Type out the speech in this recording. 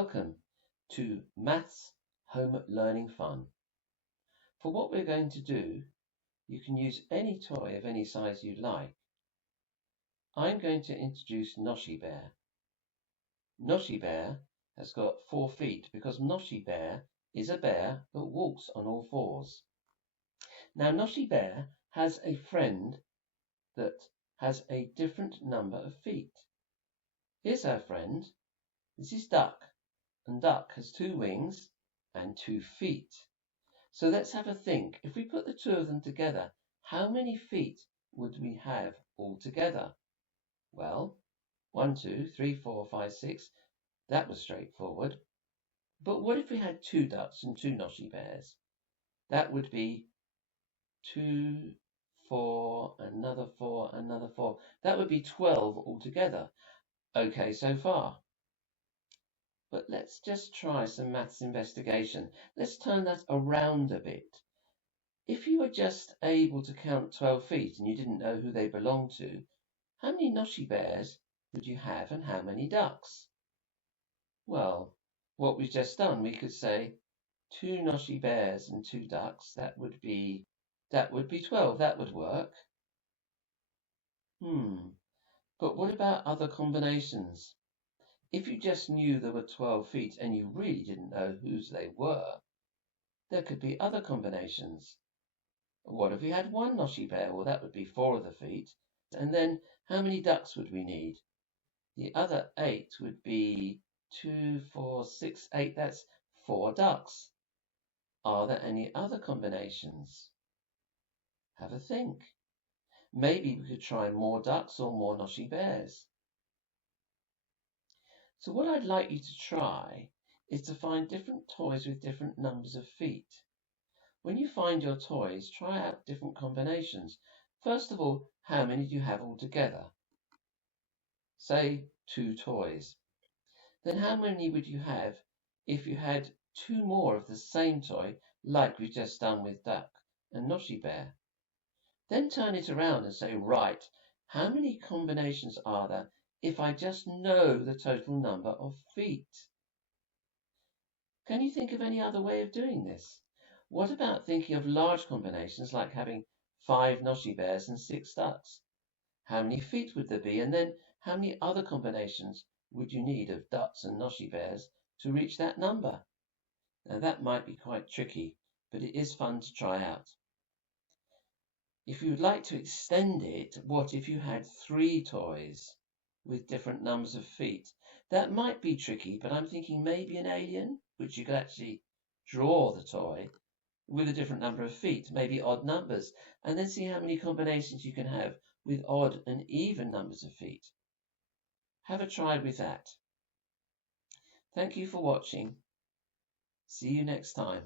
Welcome to Maths Home Learning Fun. For what we're going to do, you can use any toy of any size you like. I'm going to introduce Noshie Bear. Noshie Bear has got 4 feet because Noshie Bear is a bear that walks on all fours. Now Noshie Bear has a friend that has a different number of feet. Here's our friend. This is Duck, and Duck has 2 wings and 2 feet. So let's have a think. If we put the 2 of them together, how many feet would we have altogether? Well, 1, 2, 3, 4, 5, 6. That was straightforward. But what if we had 2 ducks and 2 Noshie Bears? That would be 2, 4, another 4, another 4. That would be 12 altogether. Okay, so far. But let's just try some maths investigation. Let's turn that around a bit. If you were just able to count 12 feet and you didn't know who they belonged to, how many Noshie Bears would you have and how many ducks? Well, what we've just done, we could say 2 Noshie Bears and 2 ducks. That would be 12. That would work. But what about other combinations? If you just knew there were 12 feet and you really didn't know whose they were, there could be other combinations. What if we had 1 Noshie Bear? Well, that would be 4 of the feet. And then how many ducks would we need? The other 8 would be 2, 4, 6, 8. That's 4 ducks. Are there any other combinations? Have a think. Maybe we could try more ducks or more Noshie Bears. So what I'd like you to try is to find different toys with different numbers of feet. When you find your toys, try out different combinations. First of all, how many do you have altogether? Say 2 toys. Then how many would you have if you had 2 more of the same toy, like we've just done with Duck and Noshie Bear? Then turn it around and say, right, how many combinations are there if I just know the total number of feet? Can you think of any other way of doing this? What about thinking of large combinations like having 5 Noshie Bears and 6 ducks? How many feet would there be? And then how many other combinations would you need of ducks and Noshie Bears to reach that number? Now that might be quite tricky, but it is fun to try out. If you would like to extend it, what if you had 3 toys with different numbers of feet? That might be tricky, but I'm thinking maybe an alien, which you could actually draw the toy with a different number of feet, maybe odd numbers, and then see how many combinations you can have with odd and even numbers of feet. Have a try with that. Thank you for watching. See you next time.